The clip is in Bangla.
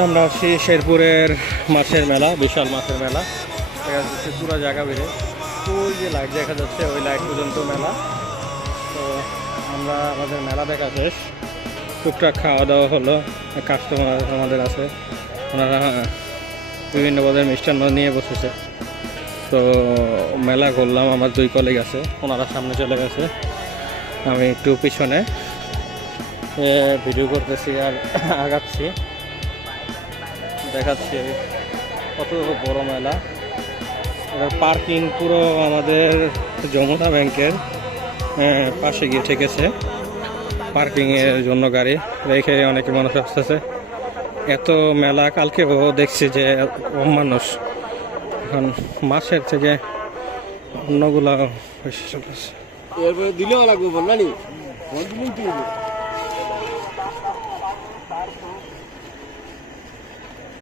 আমরা আছি শেরপুরের মাছের মেলা, বিশাল মাছের মেলা। দেখা যাচ্ছে পুরো জায়গা বেড়ে ওই যে লাইট দেখা যাচ্ছে, ওই লাইট পর্যন্ত মেলা। তো আমরা আমাদের মেলা দেখা শেষ, টুকটাক খাওয়া দাওয়া হলো। কাস্টমার আমাদের আছে, ওনারা বিভিন্ন পদের মিষ্টান্ন নিয়ে বসেছে। তো মেলা করলাম, আমার 2 কলিগ আছে, ওনারা সামনে চলে গেছে, আমি একটু পিছনে ভিডিও করতেছি আর আগাচ্ছি, দেখাচ্ছি কত বড় মেলা। পার্কিং পুরো আমাদের যমুনা ব্যাংকের পাশে গিয়ে ঠেকেছে, পার্কিংয়ের জন্য গাড়ি রেখে অনেকে মানুষ আসতেছে। এত মেলা কালকেও দেখছি যে কম মানুষ, এখন মাসের থেকে অন্যগুলা বেশি চলেছে। দিলেও লাগবে বল না।